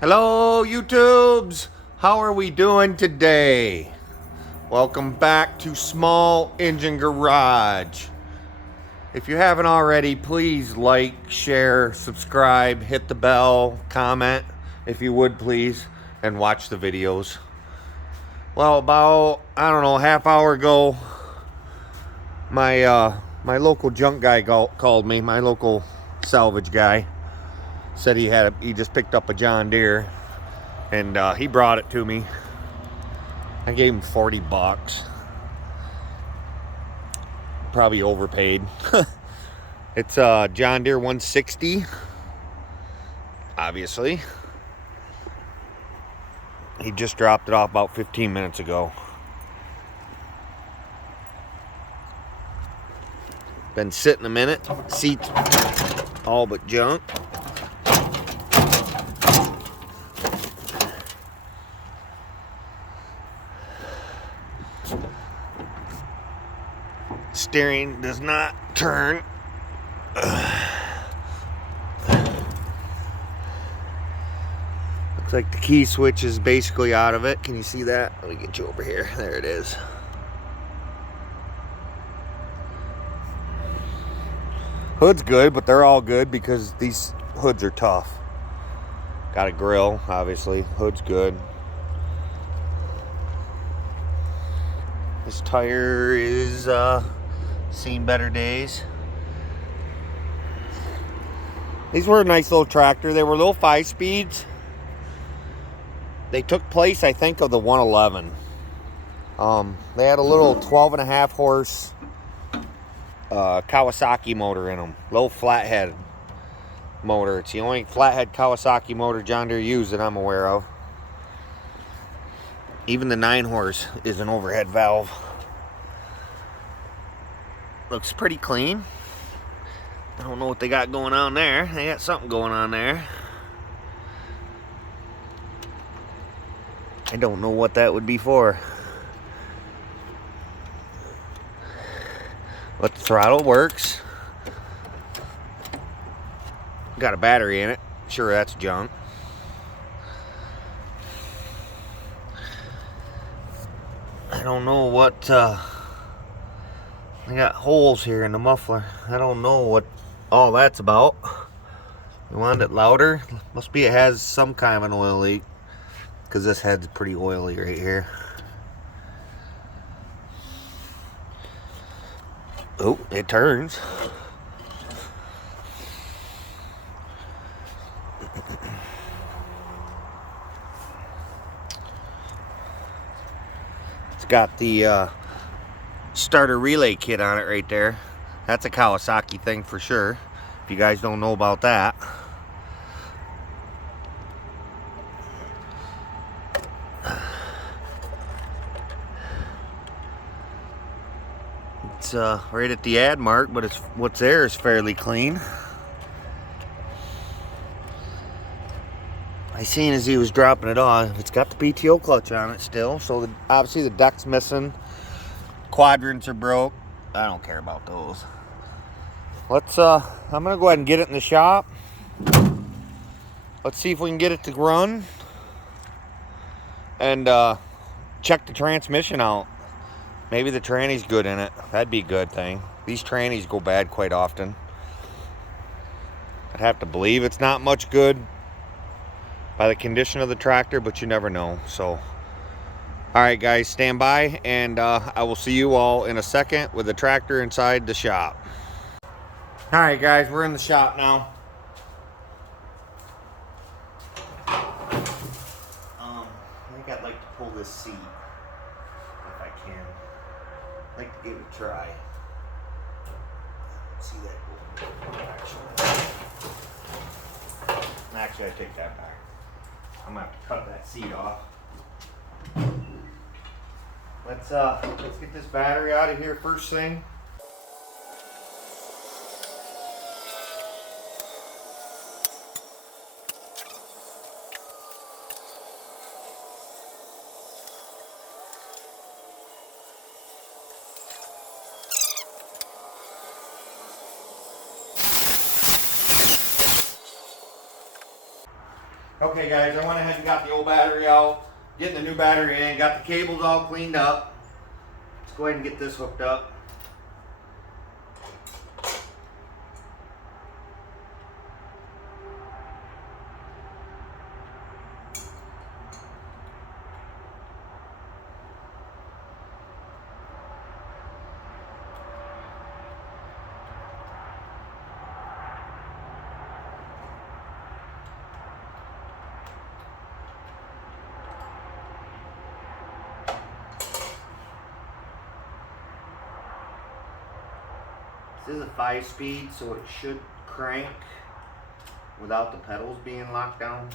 Hello, YouTubes! How are we doing today? Welcome back to Small Engine Garage. If you haven't already, please like, share, subscribe, hit the bell, comment, if you would please, and watch the videos. Well, about, I don't know, half hour ago, my local junk guy called me, my local salvage guy. Said he just picked up a John Deere, and he brought it to me. I gave him 40 bucks. Probably overpaid. It's a John Deere 160, obviously. He just dropped it off about 15 minutes ago. Been sitting a minute. Seats all but junk. Steering does not turn. Looks like the key switch is basically out of it. Can you see that? Let me get you over here. There it is. Hood's good, but they're all good because these hoods are tough. Got a grill, obviously. Hood's good. This tire is seen better days. These were a nice little tractor. They were little 5-speeds. They took place, I think, of the 111. They had a little 12.5 horse Kawasaki motor in them. Low flathead motor. It's the only flathead Kawasaki motor John Deere used that I'm aware of. Even the 9 horse is an overhead valve. Looks pretty clean. I don't know what they got going on there. They got something going on there. I don't know what that would be for. But the throttle works. Got a battery in it. Sure, that's junk. I don't know what, I got holes here in the muffler. I don't know what all that's about. You want it louder? Must be it has some kind of an oil leak, because this head's pretty oily right here. Oh, it turns. It's got the starter relay kit on it right there. That's a Kawasaki thing for sure, if you guys don't know about that. It's right at the ad mark, but what's there is fairly clean. I seen as he was dropping it off, it's got the PTO clutch on it still, so obviously the deck's missing. Quadrants are broke. I don't care about those. I'm gonna go ahead and get it in the shop. Let's see if we can get it to run and check the transmission out. Maybe the tranny's good in it. That'd be a good thing. These trannies go bad quite often. I'd have to believe it's not much good by the condition of the tractor, but you never know. So, alright guys, stand by, and I will see you all in a second with the tractor inside the shop. Alright guys, we're in the shop now. I think I'd like to pull this seat, if I can. I'd like to give it a try. See that actually, I take that back. I'm gonna have to cut that seat off. Let's get this battery out of here first thing. Okay guys, I went ahead and got the old battery out, getting the new battery in, got the cables all cleaned up. Let's go ahead and get this hooked up. This is a 5-speed, so it should crank without the pedals being locked down.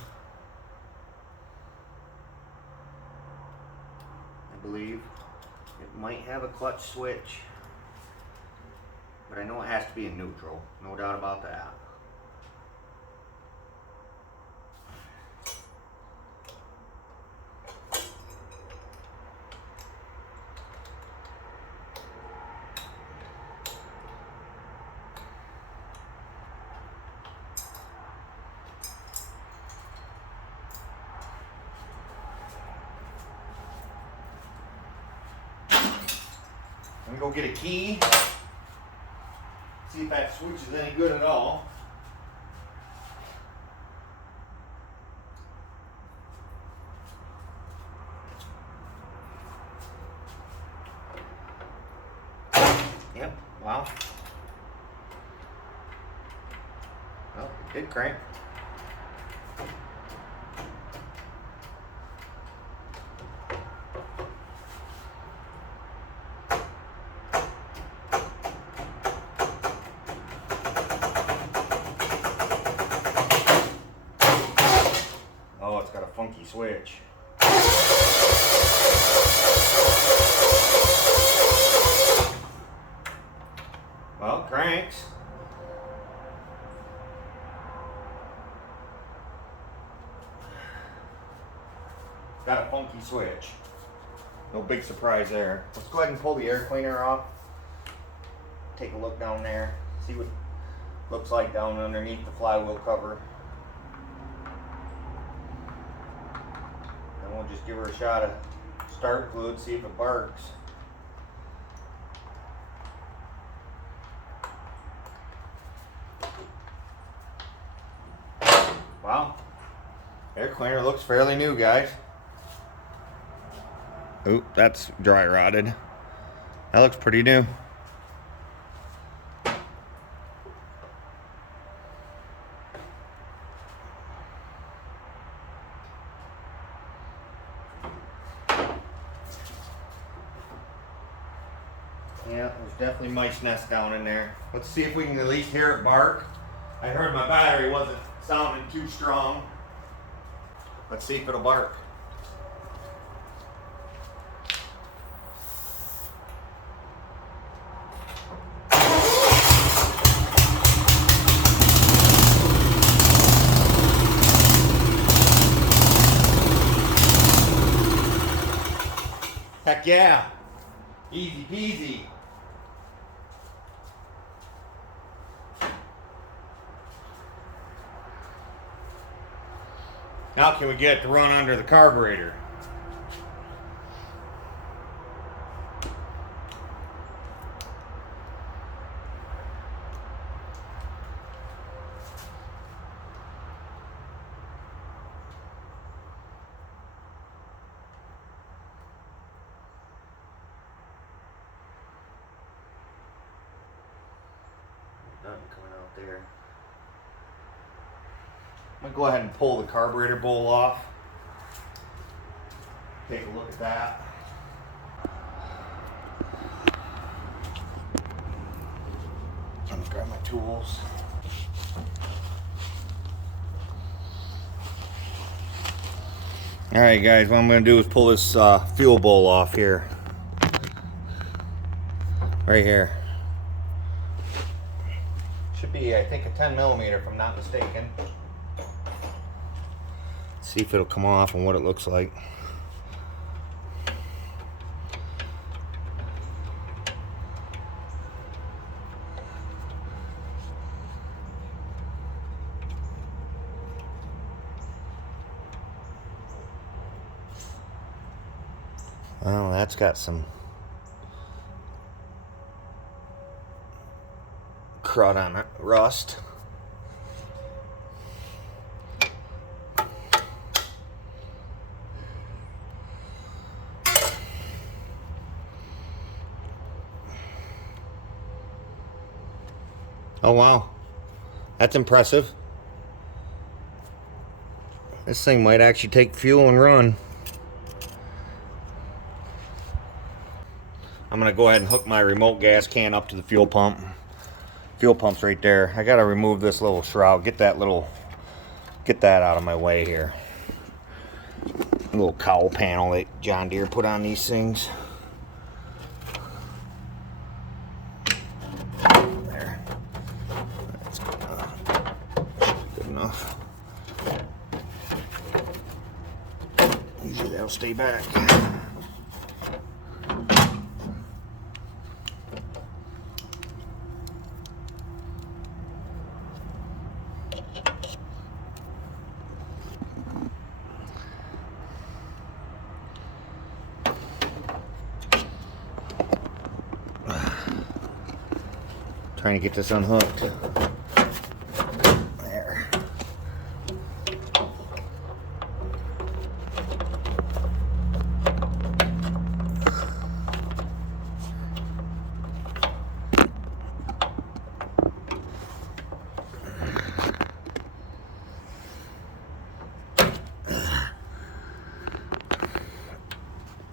I believe it might have a clutch switch, but I know it has to be in neutral, no doubt about that. I'm gonna go get a key, see if that switch is any good at all. Yep, wow. Well, it did crank. Oh, it's got a funky switch. Well, it cranks. Got a funky switch. No big surprise there. Let's go ahead and pull the air cleaner off. Take a look down there. See what it looks like down underneath the flywheel cover. And we'll just give her a shot of start fluid, see if it barks. Wow. Air cleaner looks fairly new, guys. Oop, that's dry rotted. That looks pretty new. Yeah, there's definitely mice nests down in there. Let's see if we can at least hear it bark. I heard my battery wasn't sounding too strong. Let's see if it'll bark. Heck yeah, easy peasy. Now can we get it to run under the carburetor? Nothing coming out there. I'm gonna go ahead and pull the carburetor bowl off. Take a look at that. Let me grab my tools. All right, guys, what I'm gonna do is pull this fuel bowl off here. Right here. Should be, I think, a 10 millimeter if I'm not mistaken. See if it'll come off and what it looks like. Well, that's got some crud on it, rust. Oh wow, that's impressive. This thing might actually take fuel and run. I'm gonna go ahead and hook my remote gas can up to the fuel pump. Fuel pump's right there. I gotta remove this little shroud. Get that out of my way here. A little cowl panel that John Deere put on these things. There. That's good enough. Usually that'll stay back. Trying to get this unhooked. There.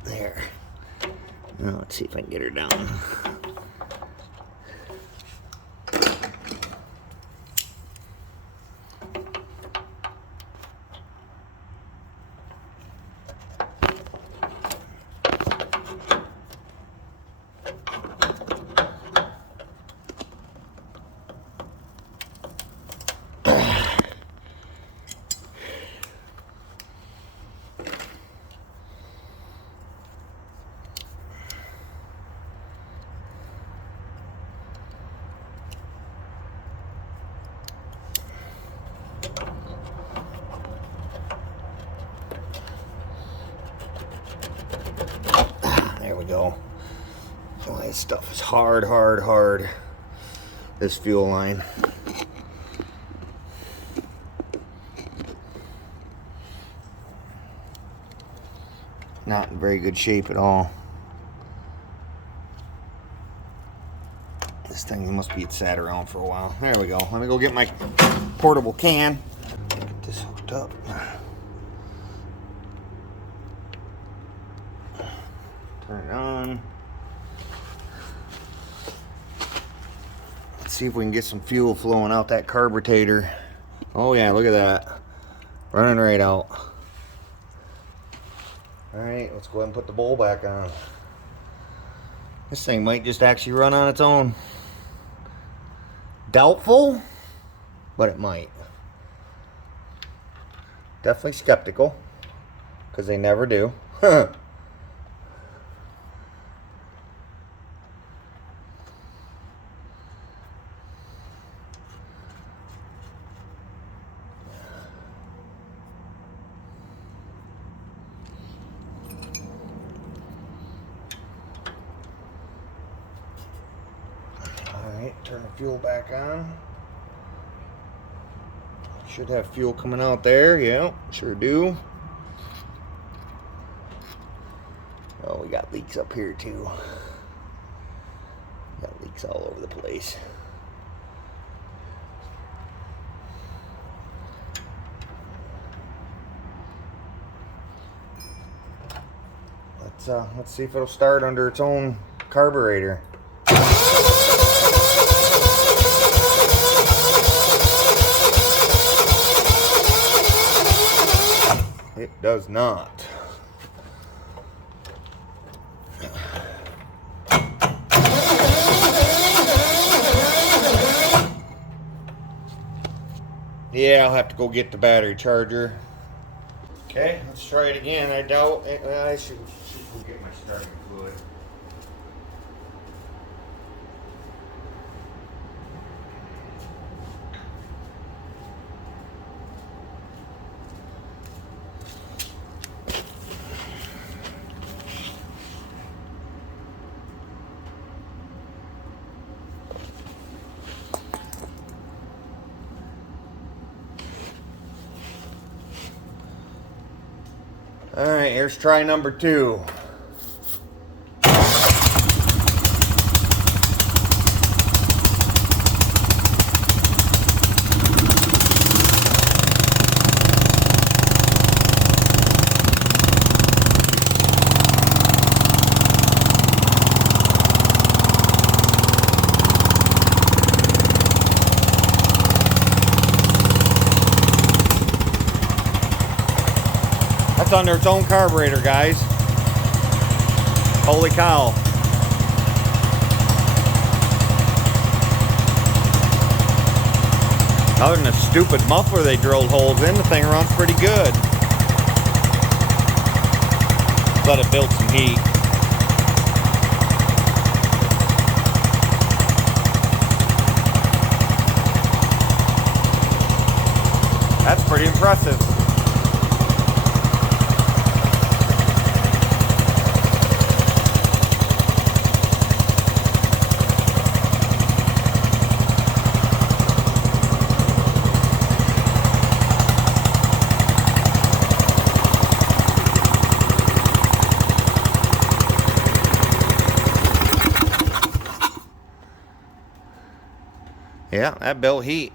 There. Now let's see if I can get her down. There we go. Oh, this stuff is hard. This fuel line. Not in very good shape at all. This thing must be sat around for a while. There we go. Let me go get my portable can. Get this hooked up. Turn it on. Let's see if we can get some fuel flowing out that carburetor. Oh yeah, look at that. Running right out. Alright, let's go ahead and put the bowl back on. This thing might just actually run on its own. Doubtful, but it might. Definitely skeptical, because they never do. Alright, turn the fuel back on. Should have fuel coming out there. Yeah, sure do. Oh, we got leaks up here too. Got leaks all over the place. Let's see if it'll start under its own carburetor. It does not. Yeah, I'll have to go get the battery charger. Okay, let's try it again. I doubt I should go get my starting fluid. All right, here's try number 2. That's under its own carburetor, guys. Holy cow. Other than the stupid muffler they drilled holes in, the thing runs pretty good. Let it build some heat. That's pretty impressive. Yeah, that built heat.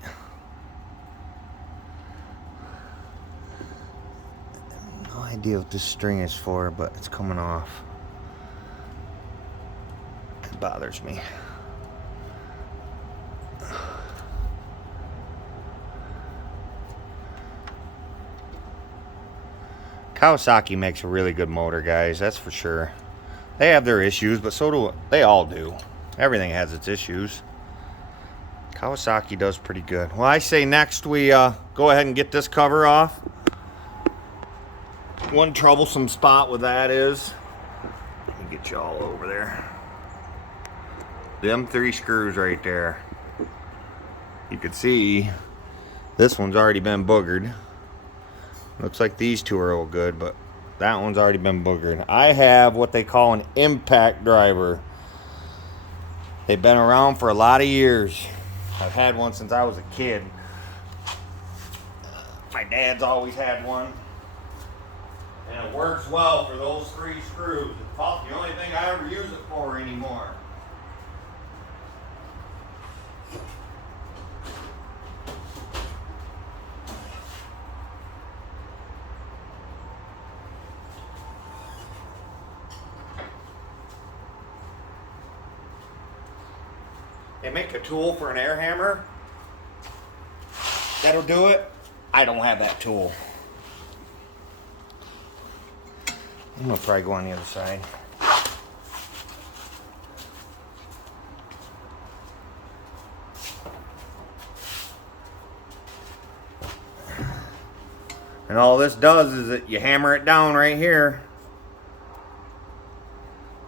No idea what this string is for, but it's coming off. It bothers me. Kawasaki makes a really good motor, guys, that's for sure. They have their issues, but so do they all do. Everything has its issues. Kawasaki does pretty good. Well, I say next we go ahead and get this cover off. One troublesome spot with that is, let me get you all over there. Them 3 screws right there. You can see this one's already been boogered. Looks like these 2 are all good, but that one's already been boogered. I have what they call an impact driver. They've been around for a lot of years. I've had one since I was a kid. My dad's always had one. And it works well for those 3 screws. It's about the only thing I ever use it for anymore. They make a tool for an air hammer that'll do it. I don't have that tool. I'm gonna probably go on the other side. And all this does is that you hammer it down right here.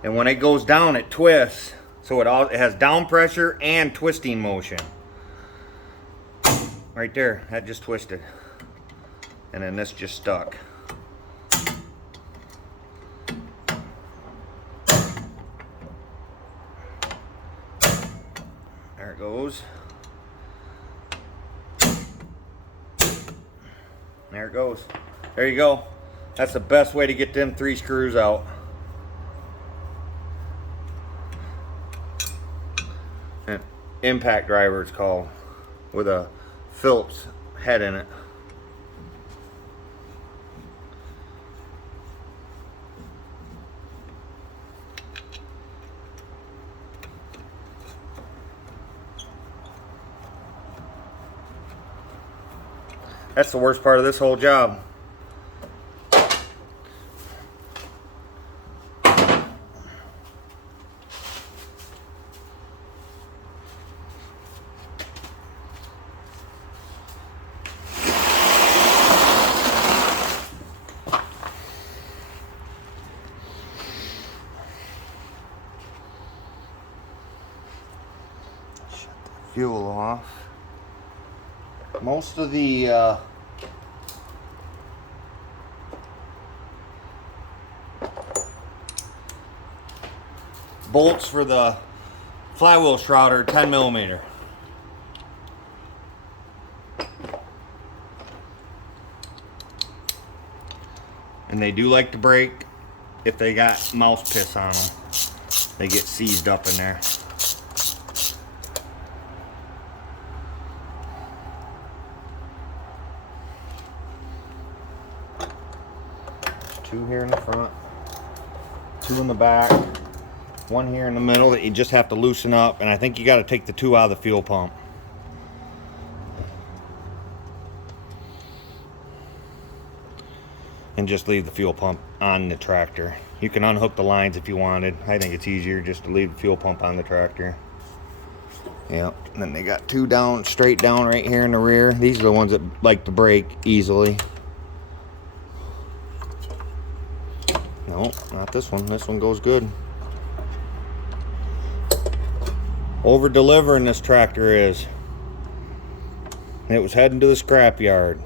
And when it goes down, it twists. So it has down pressure and twisting motion. Right there, that just twisted. And then this just stuck. There it goes. There it goes. There you go. That's the best way to get them 3 screws out. An impact driver it's called, with a Phillips head in it. That's the worst part of this whole job. Fuel off. Most of the bolts for the flywheel shroud are 10 millimeter. And they do like to break if they got mouse piss on them. They get seized up in there. Two here in the front, two in the back, one here in the middle that you just have to loosen up, and I think you got to take the two out of the fuel pump. And just leave the fuel pump on the tractor. You can unhook the lines if you wanted. I think it's easier just to leave the fuel pump on the tractor. Yep, and then they got two down, straight down right here in the rear. These are the ones that like to break easily. No, not this one. This one goes good. Over delivering this tractor is. It was heading to the scrap yard.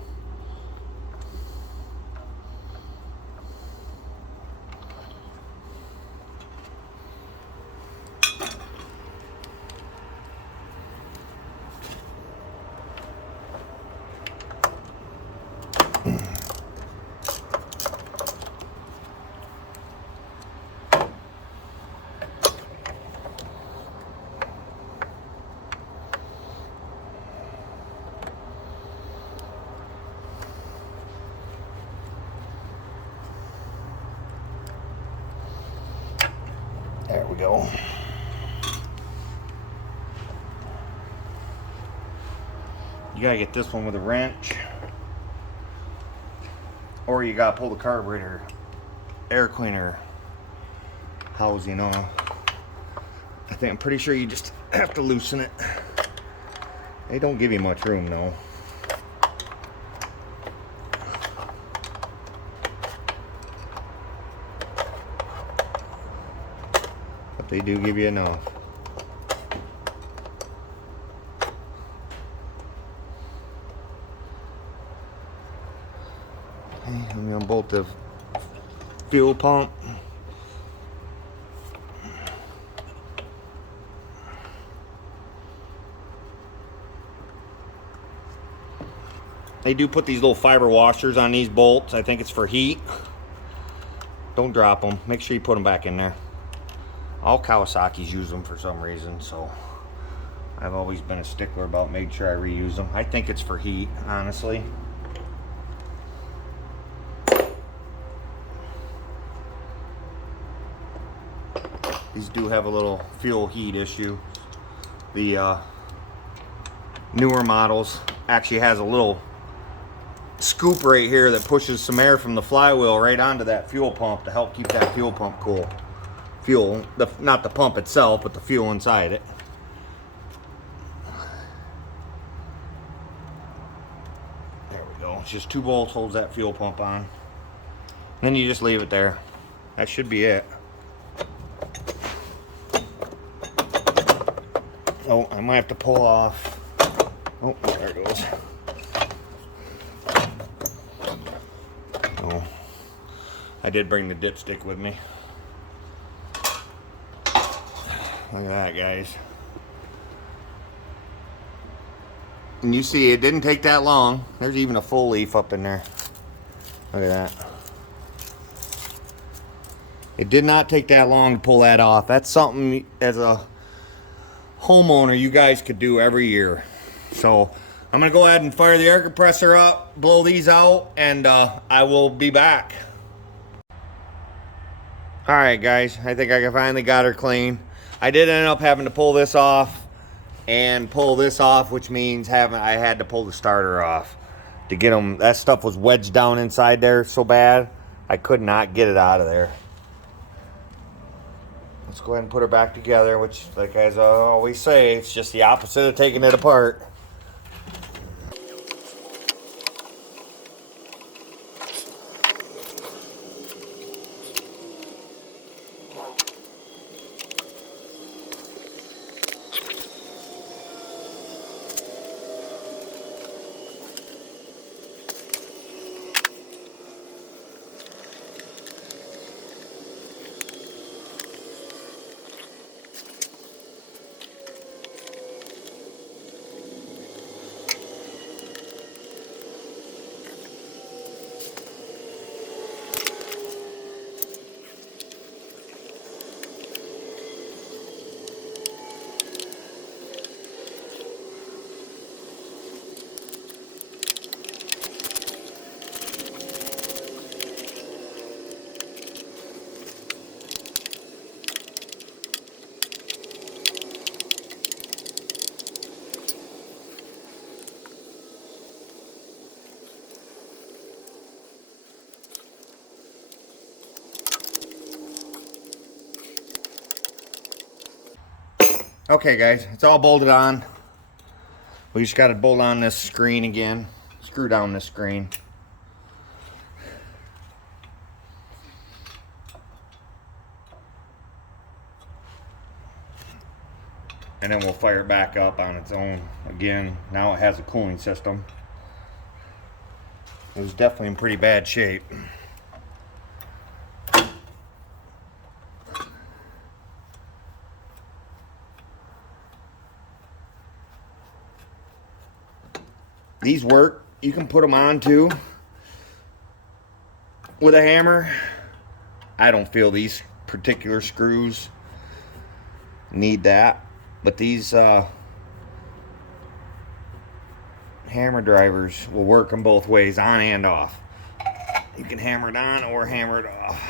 There we go. You gotta get this one with a wrench, or you gotta pull the carburetor air cleaner housing off. I'm pretty sure you just have to loosen it. They don't give you much room though. But they do give you enough. Okay, I'm gonna unbolt the fuel pump. They do put these little fiber washers on these bolts. I think it's for heat. Don't drop them. Make sure you put them back in there. All Kawasaki's use them for some reason, so I've always been a stickler about making sure I reuse them. I think it's for heat, honestly. These do have a little fuel heat issue. The newer models actually has a little scoop right here that pushes some air from the flywheel right onto that fuel pump to help keep that fuel pump cool. Fuel, not the pump itself, but the fuel inside it. There we go. It's just 2 bolts holds that fuel pump on. Then you just leave it there. That should be it. Oh, I might have to pull off. Oh, there it goes. Oh, I did bring the dipstick with me. Look at that, guys. And you see, it didn't take that long. There's even a full leaf up in there. Look at that. It did not take that long to pull that off. That's something as a homeowner you guys could do every year. So I'm gonna go ahead and fire the air compressor up, blow these out, and I will be back. All right, guys, I think I finally got her clean. I did end up having to pull this off and pull this off, which means I had to pull the starter off to get them. That stuff was wedged down inside there so bad I could not get it out of there. Let's go ahead and put her back together, which, like as I always say, it's just the opposite of taking it apart. Okay guys, it's all bolted on. We just got to bolt on this screen again. Screw down this screen. And then we'll fire it back up on its own again. Now it has a cooling system. It was definitely in pretty bad shape. These work. You can put them on too with a hammer. I don't feel these particular screws need that, but these hammer drivers will work them both ways, on and off. You can hammer it on or hammer it off.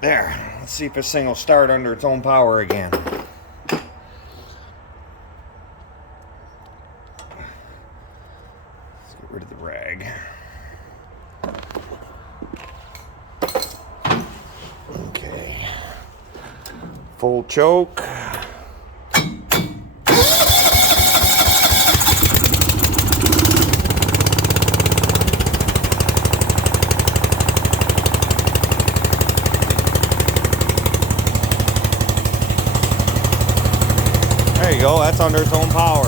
There, let's see if this thing will start under its own power again. Let's get rid of the rag. Okay. Full choke. There you go, that's under its own power.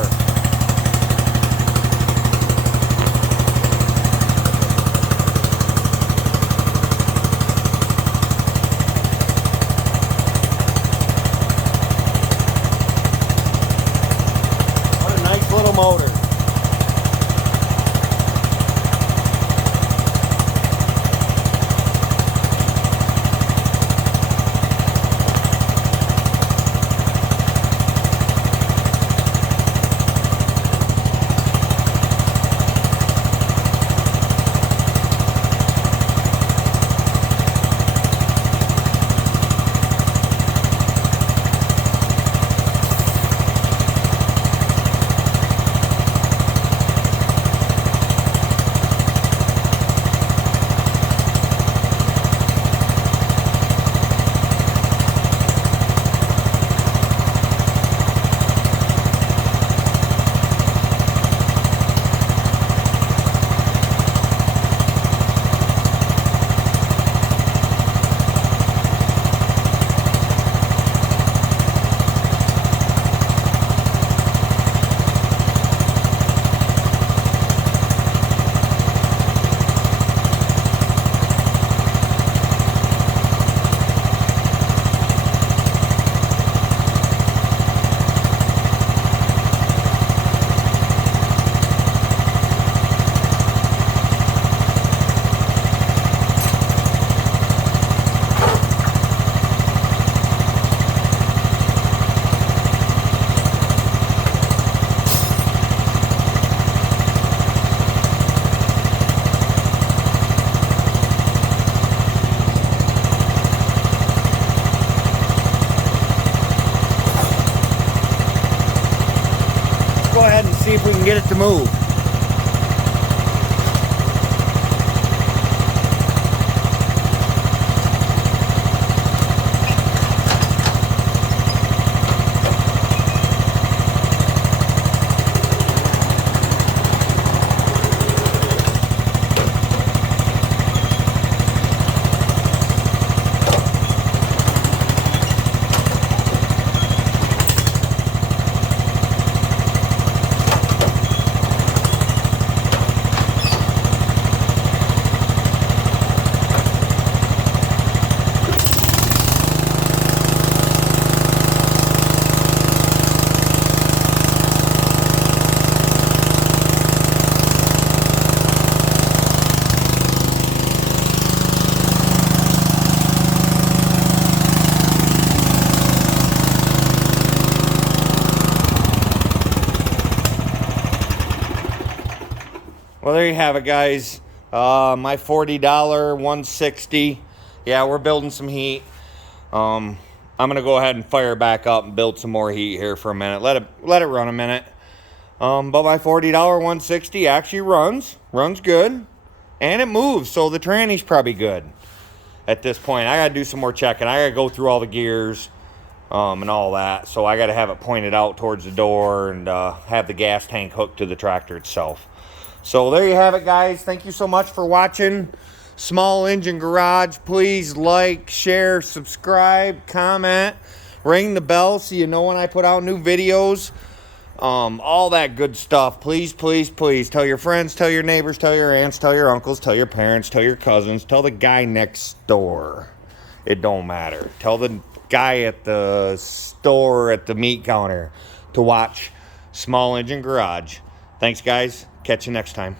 What a nice little motor. Go ahead and see if we can get it to move. Well, there you have it, guys. My $40 160. Yeah, we're building some heat. I'm gonna go ahead and fire back up and build some more heat here for a minute. Let it run a minute. But my $40 160 actually runs good, and it moves, so the tranny's probably good. At this point, I gotta do some more checking. I gotta go through all the gears and all that, so I gotta have it pointed out towards the door and have the gas tank hooked to the tractor itself. So there you have it, guys. Thank you so much for watching Small Engine Garage. Please like, share, subscribe, comment, ring the bell so you know when I put out new videos. All that good stuff. Please, please, please tell your friends, tell your neighbors, tell your aunts, tell your uncles, tell your parents, tell your cousins, tell the guy next door. It don't matter. Tell the guy at the store at the meat counter to watch Small Engine Garage. Thanks, guys. Catch you next time.